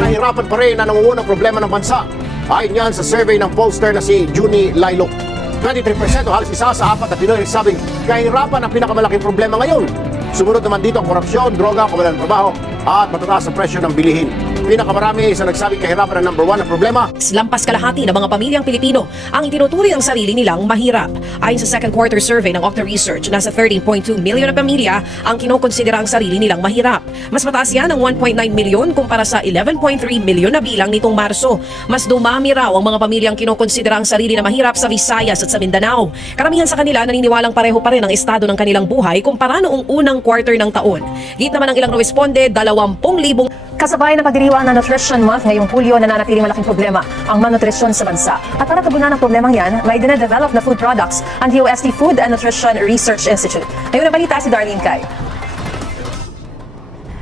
Nahirapan pa rin na nangungunang problema ng bansa. Ayon yan sa survey ng pollster na si Juni Lailo. 23% o halos isa sa apat na Pinoy nagsabing kahirapan ang pinakamalaking problema ngayon. Sumunod naman dito ang korupsyon, droga, kawalan ng trabaho at matataas ang presyo ng bilihin. Pinakamarami sa nagsabing kahirapan ang #1 na problema. Lampas kalahati ng mga pamilyang Pilipino ang itinuturing ang sarili nilang mahirap. Ayon sa second quarter survey ng Octa Research, nasa 13.2 milyon na pamilya ang kinokonsidera ang sarili nilang mahirap. Mas mataas yan ng 1.9 milyon kumpara sa 11.3 milyon na bilang nitong Marso. Mas dumami raw ang mga pamilyang kinokonsidera ang sarili na mahirap sa Visayas at sa Mindanao. Karamihan sa kanila naniniwalang pareho pa rin ang estado ng kanilang buhay kumpara noong unang quarter ng taon. Git naman ang ilang responde, 20,000. Kasabay ng pagdiriwang ng Nutrition Month ngayong Hulyo, nananatiling malaking problema ang malnutrisyon sa bansa. At para tugunan ang problemang yan, may dine-develop na food products ang DOST Food and Nutrition Research Institute. Ngayon na balita si Darlene Kai.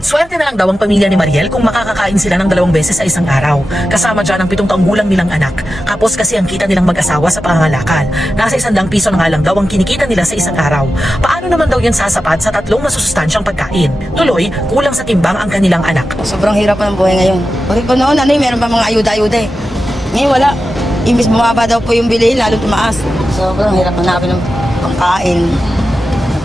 Swerte na lang daw ang pamilya ni Mariel kung makakakain sila ng 2 beses sa isang araw. Kasama dyan ang 7 taong gulang nilang anak. Kapos kasi ang kita nilang mag-asawa sa pangangalakan. Nasa 100 piso na nga lang daw ang kinikita nila sa isang araw. Paano naman daw yan sasapat sa 3 masusustansyang pagkain? Tuloy, kulang sa timbang ang kanilang anak. Sobrang hirap ng buhay ngayon. Bakit pa noon, meron pa mga ayuda-ayuda eh. Ngayon wala. Imbis bumaba daw po yung bilihin, lalo tumaas. Sobrang hirap hanapin ng pangkain,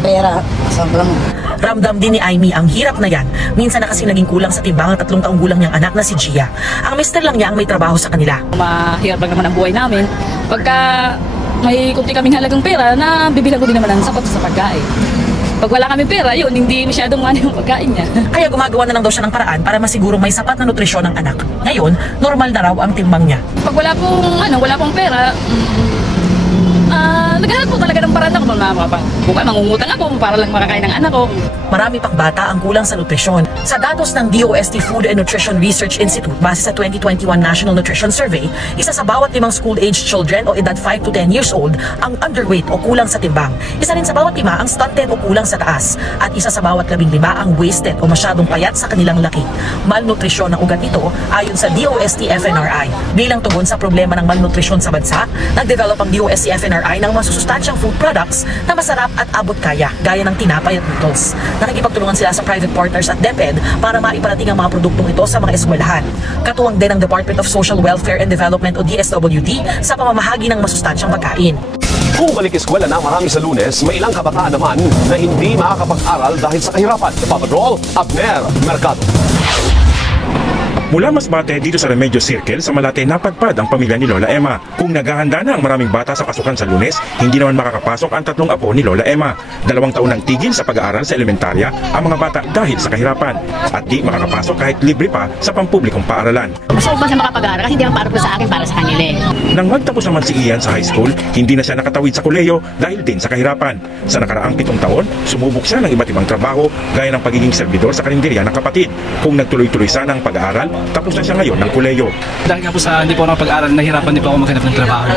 pera. Sobrang... Ramdam din ni Aimee ang hirap na yan. Minsan na kasi naging kulang sa timbang ang 3 taong gulang niyang anak na si Gia. Ang mister lang niya ang may trabaho sa kanila. Mahirap lang naman ang buhay namin. Pagka may kunti kaming halagang pera, na bibilang ko din naman ang sapat sa pagkain. Pag wala kami pera, yun, hindi masyadong mani yung pagkain niya. Kaya gumagawa na lang daw siya ng paraan para masigurong may sapat na nutrisyon ng anak. Ngayon, normal na raw ang timbang niya. Pag wala pong pera, naghahanap po talaga ng paraan ako. Mangungutang ako para lang makakain ng anak ko. Marami pang bata ang kulang sa nutrisyon. Sa datos ng DOST Food and Nutrition Research Institute base sa 2021 National Nutrition Survey, isa sa bawat 5 school-aged children o edad 5 to 10 years old ang underweight o kulang sa timbang. Isa rin sa bawat 5 ang stunted o kulang sa taas. At isa sa bawat 15 ang wasted o masyadong payat sa kanilang laki. Malnutrisyon ang ugat nito ayon sa DOST FNRI. Bilang tugon sa problema ng malnutrisyon sa bansa, nagdevelop ang DOST FNRI ng masusustansyang food products na masarap at abot kaya, gaya ng tinapay at noodles. Nakikipagtulungan sila sa private partners at DepEd para maiparating ang mga produktong ito sa mga eskwelahan. Katuwang din ang Department of Social Welfare and Development o DSWD sa pamamahagi ng masustansyang pagkain. Kung balik eskwela na marami sa Lunes, may ilang kabataan naman na hindi makakapag-aral dahil sa kahirapan. Papadrol, Abner Mercado. Mula Masbate dito sa Remedios Circle sa Malate napadpad ang pamilya ni Lola Emma. Kung naghahanda na ang maraming bata sa pasukan sa Lunes, hindi naman makakapasok ang 3 apo ni Lola Emma. 2 taon nang tigil sa pag-aaral sa elementarya ang mga bata dahil sa kahirapan at di makakapasok kahit libre pa sa pampublikong paaralan. Gusto ko ba siya makapag-aaral kasi hindi naman para po sa akin, para sa kanila eh. Nang magtapos naman si Ian sa high school, hindi na siya nakatawid sa kolehiyo dahil din sa kahirapan. Sa nakaraang 7 taon, sumubok siya ng iba't ibang trabaho gaya ng pagiging servidor sa karinderya ng kapatid. Kung nagtuloy-tuloy sana ang pag-aaral, tapos na siya ngayon ng kolehiyo. Dahil nga po sa hindi po ako pag-aaral, nahirapan din po ako maghanap ng trabaho.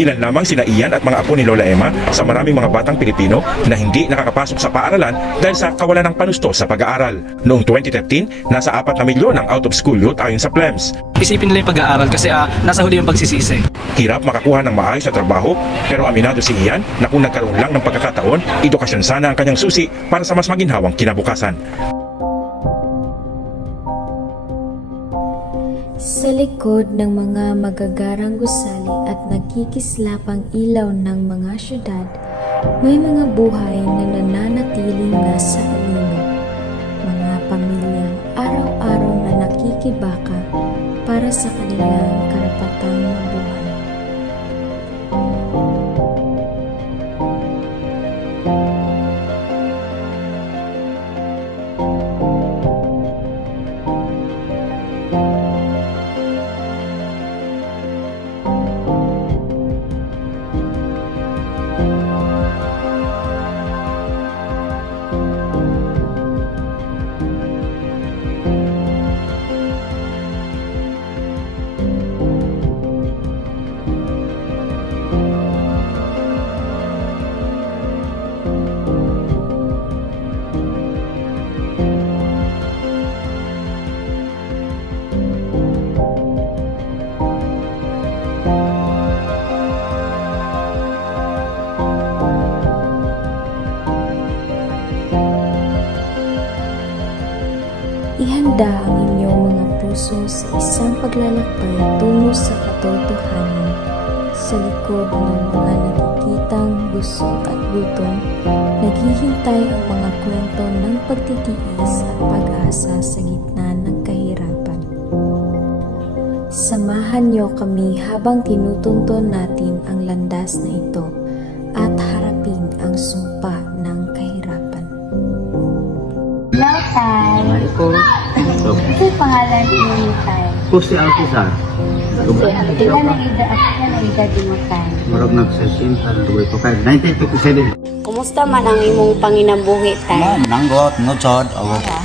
Ilan lamang sina Ian at mga apo ni Lola Emma sa maraming mga batang Pilipino na hindi nakakapasok sa paaralan dahil sa kawalan ng panusto sa pag-aaral. Noong 2013, nasa 4 na milyon ang out-of-school youth ayon sa PLEMS. Isipin nila yung pag-aaral kasi nasa huli yung pagsisisi. Hirap makakuha ng maayos na trabaho, pero aminado si Ian na kung nagkaroon lang ng pagkakataon, edukasyon sana ang kanyang susi para sa mas maginhawang kinabukasan. Sa likod ng mga magagarang gusali at nagkikislapang ilaw ng mga syudad, may mga buhay na nananatiling nasa alino. Mga pamilyang araw-araw na nakikibaka para sa kanilang karapatang mabuhay. inyong mga puso sa isang paglalakbay tungo sa katotohanan. Sa likod ng mga nakikitang busog at gutom, naghihintay ang mga kwento ng pagtitiis at pag-asa sa gitna ng kahirapan. Samahan niyo kami habang tinutunton natin ang landas na ito at harapin ang sumpa ng kahirapan. Hello, Tay. Ano pangalan niyo, Tay? Pusti Alcizar. Ilan ang edad mo, Tay? Marag nagsasinta na duwi ko kay 1957. Kumusta man ang imong panginabuhi, Tay? Nanggot, nutsod.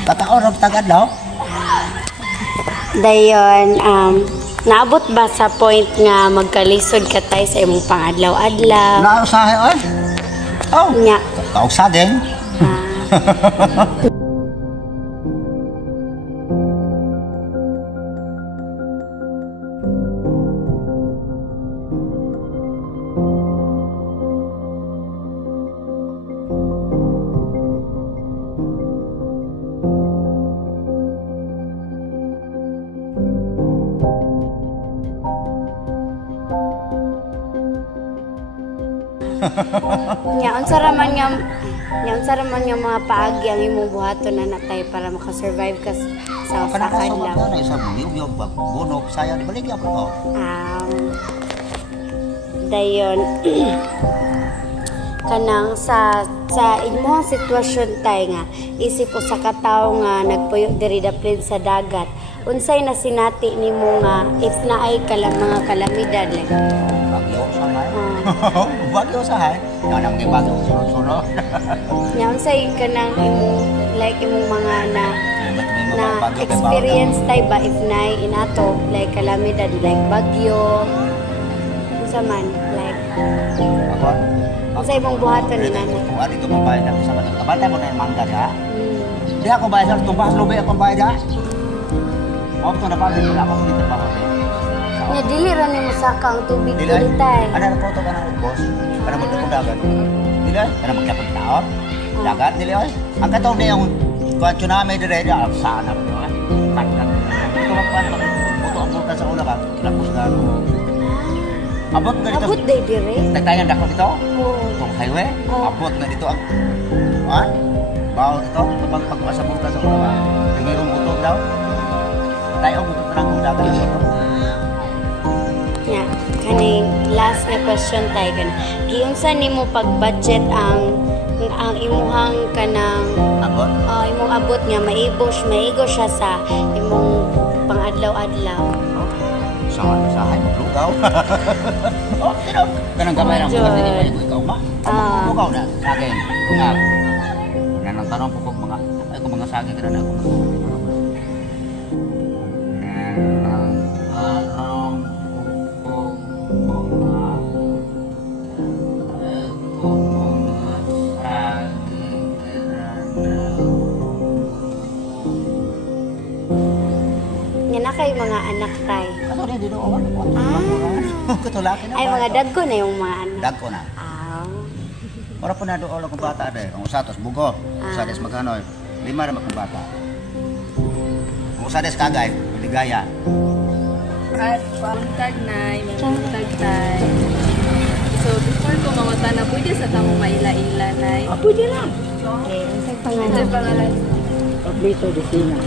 Tataorog tagad daw. Dayon, naabot ba sa point nga magkalisod ka, Tay, sa imong pangadlaw-adlaw? Nausahe, oy. Oh, Nya. kaugsa din. Unsa raman nga mga paagi ang imong buhaton na natay para makasurvive ka sa kadlaw. Sa biyog bunog saya di balik ako. Dayon kanang sa imong sitwasyon tay nga isip o sa katawo nga nagpuyo diri daplin sa dagat. Unsay nasinati nimo nga if naay mga kalamidad like bagyo sa hay. Bagyo sa hay. Nanang di bagyo sunod-sunod. Nya unsay kanang imong mga na experience tay ba if naay inato like kalamidad like bagyo unsa man like unsay imong buhaton ni nanay? Kung ano ito mabayad ako sa batang kabata mo na yung mangga niya. Di ako bayad sa tumbas lubi akong bayad ha. Ako ito napagod nila ako dito pa ako. Nya dili ra nimo saka ang tubig dili tay. Ano na photo ka na boss? Para mo ko dagat. Dili ay para magkapag taon. Dagat dili ay. Ang katong di yung tsunami dire dia sana ko. Takak. Ito magpan photo ang ka sa ulo ka. Kilapos ka ako. Abot nga dito. Abot day dire. Tagtayan dako dito. Oo. Itong highway. Abot nga dito ang bawo dito kapag pagpasabog ka sa ulo ka. Tingirong utog daw. Tayo ang utog ng dagat dito. Nya kaning last na question tay kan. Giunsa nimo pag-budget ang imuhang kanang abot? Imong abot nga maigo siya sa imong pangadlaw-adlaw. Sa hay lugaw. Tino. Kanang gamay ra mo dili ba ikaw ba? Lugaw na saging. Lugaw. Nanang tanong ko mga mga saging kana ako. Kay mga anak tay. Ato din dito on. Katulaki na. Ay mga dagko na yung mga anak. Dagko na. Ora po na do olo kong bata de. Ang usatos bugo. Usades magkano? 5 ra makong bata. Ang usades kagay, ligaya. At pangtag nay, pangtag tay. So before ko mangutana pwede sa tamo maila-ila nay. Pwede lang. Okay, unsay pangalan? Pablito de Sina.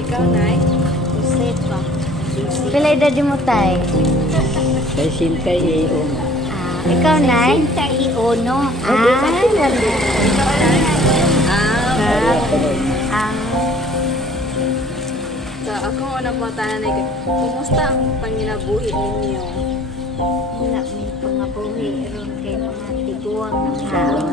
Ikaw nay? Pila edad mo tay? 61. Ikaw nay? 61. So ako una po tanan ay kumusta ang panginabuhi ninyo? Wala may pangabuhi ron kay mga tiguang ng haon.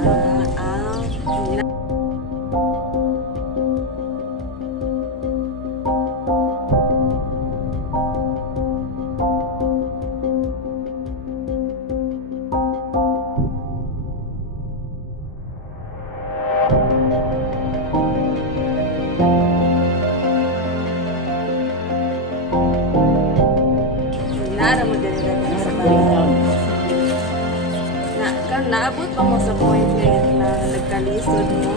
Naabot pa mo sa point na nagkalisod mo?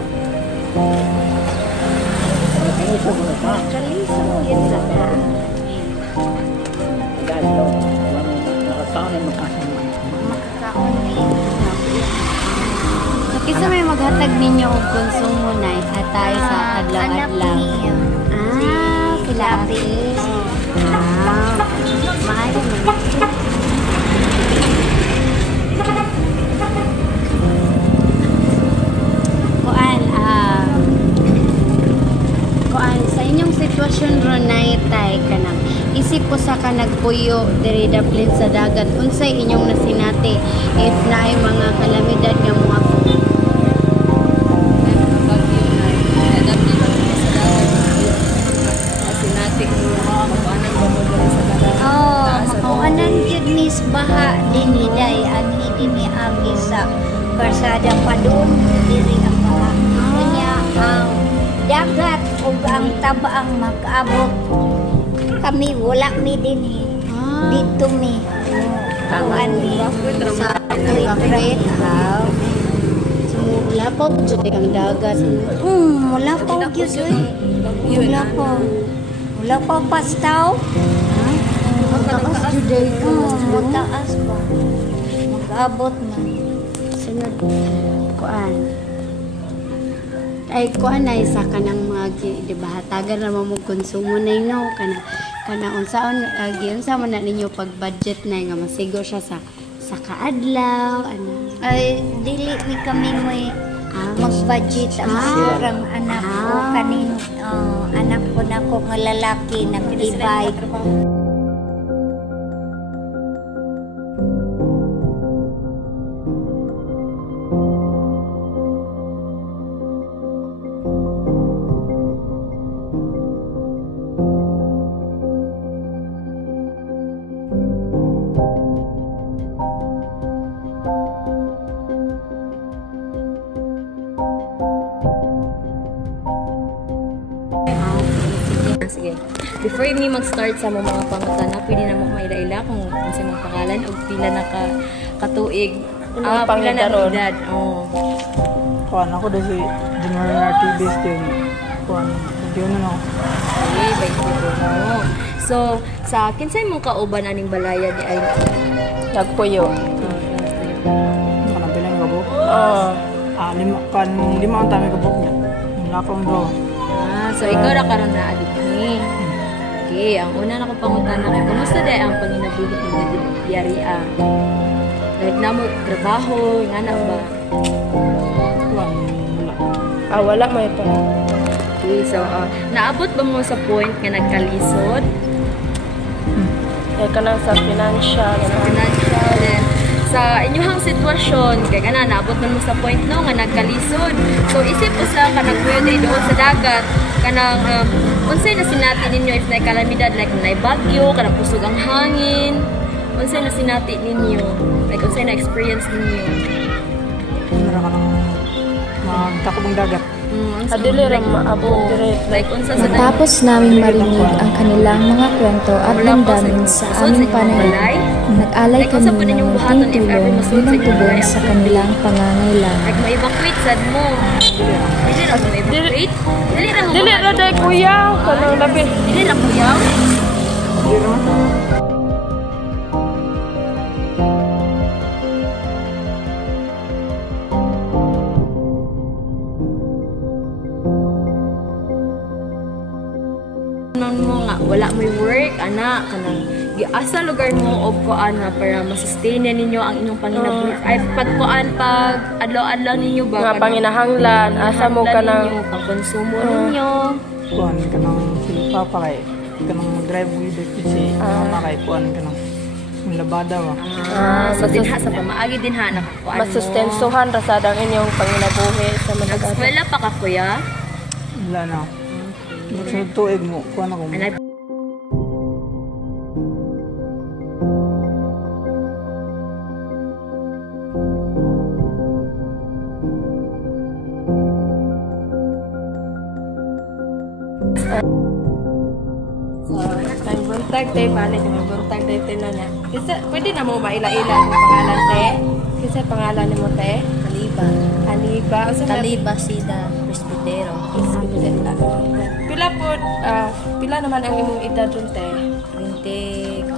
Kaliso, yan lang na. So, kisa may maghatag ninyo og konsumo na atay sa adlaw-adlaw. Pilapis. Maayo man. Kuan sa inyong sitwasyon ron nay tay kanang isip ko sa kanagpuyo diri daplin sa dagat unsay inyong nasinati if naay mga kalamidad nga mga makawanan yun mis baha din hiday at hindi agi sa karsada pa doon diri ang baha kanya ang dagat o ang tabaang mag-abot kami wala mi din dito mi kawan mi sa tuwid wala pa jud ang dagat wala pa wala pa pastaw mataas juday mataas pa mag-abot man sunod kuan ay kuan na isa kanang mga di ba hatagan na mo konsumo na no kana unsaon unsa man na ninyo pag budget na nga masigo siya sa kaadlaw ay dili mi kami may mag-budget ang surang anak ko kanin anak ko na ko nga lalaki nag-divide. Sige. Before mi mag-start sa mga pangutana, pwede na mo maila-ila kung sa mga pangalan o pila na katuig. Pila na edad. Kuan ako daw si General RTBs din. Kuan, yun na. Okay, no. So, sa kinsay mong kauban aning balaya di ay nagpuyo. Kanang bilang gabo? Lima ang tami gabo niya. Lapang do. So ikaw ra karon na adik ni. Okay, ang una na ko pangutana kay kumusta day ang panginabuhi ng diarrhea? Like namo trabaho, ngana ba? Wala may pa. Okay, so naabot ba mo sa point nga nagkalisod? Kaya kanang sa financial then sa inyong sitwasyon kay kana naabot man mo sa point no nga nagkalisod. So isip usa ka nagpuyo diri doon sa dagat kanang unsay na sinati ninyo if naay kalamidad like naay bagyo kanang kusog ang hangin unsay na sinati ninyo like unsay na experience ninyo para kanang magtakbong dagat adili ra maabot dire like unsa sa matapos naming marinig ang kanilang mga kwento at damdamin sa aming panahon nag-alay kami ng munting tulong bilang tugon sa kanilang pangangailangan like ma-evacuate sad mo dili ra ma-evacuate dili ra day kuya kanang labi dili ra kuya mo nga wala may work ana kanang asa lugar mo og kuan na para ma-sustain ninyo ang inyong panginabuhi ay pagkuan pag adlaw-adlaw ninyo ba nga panginahanglan asa mo kanang pagkonsumo ninyo kuan kanang si papa kay kanang drive with the si mama kay kuan kanang labada wa so dinha sa pamaagi dinha na kuan masustensuhan ra sad ang inyong panginabuhi sa mga eskwela pa ka kuya wala na sa tuig mo kuan ako buntag tay balik mo buntag tay tinanya. Kasi pwede na mo maila-ila ang pangalan te. Kasi pangalan nimo te Aliba. Unsa Aliba Sida Presbitero. Pila po good, pila naman ang imong edad ron te? 22.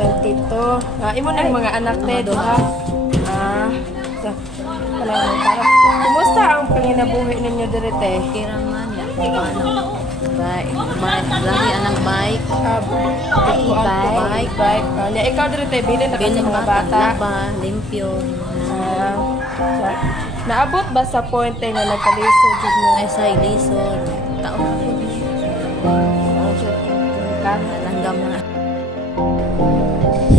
22. Imo na yung mga anak te, duha. So, wala mo para. Kumusta ang panginabuhi ninyo diri te? Kiraman ya. Bike. Lagi anang bike. Bike. Nya ikaw diri te bilin na sa mga bata. Limpyo. Naabot ba sa point nga nagkalisod jud mo? Ay sa ilisod. Taon. Langgam na.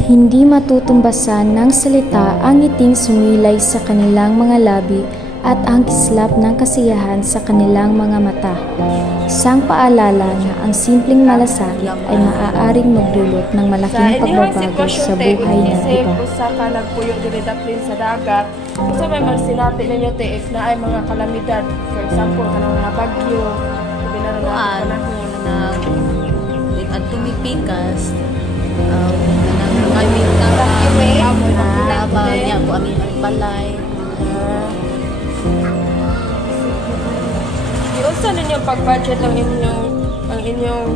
Hindi matutumbasan ng salita ang ngiting sumilay sa kanilang mga labi at ang kislap ng kasiyahan sa kanilang mga mata. Isang paalala na ang simpleng malasakit ay maaaring magdulot ng malaking pagbabago sa buhay ng iba. Usa ka nagpuyo diri daplin sa dagat. Usa may magsinati ninyo te if na ay mga kalamidad. For example, kanang mga bagyo, bilang na panahon na at tumipikas. Kami nabang niya po aming balay. Unsa ninyo pag-budget ang inyong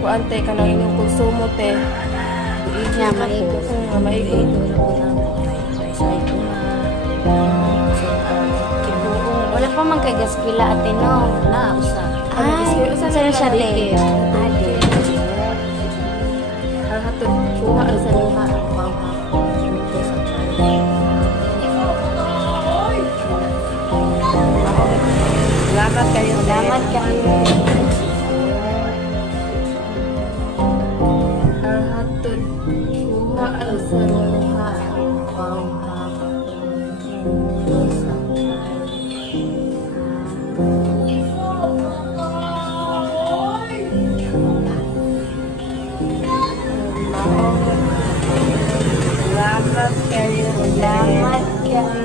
kuante kanang inyong konsumo te? Inya maigo. Maigo. Wala pa man kay gaspila ate no. Na usa. Usa sa siya te. Kuha ang sa luha. Salamat kayo. Salamat kayo. Hatod. Kuha ang sa luha. Salamat kayo. Salamat kayo.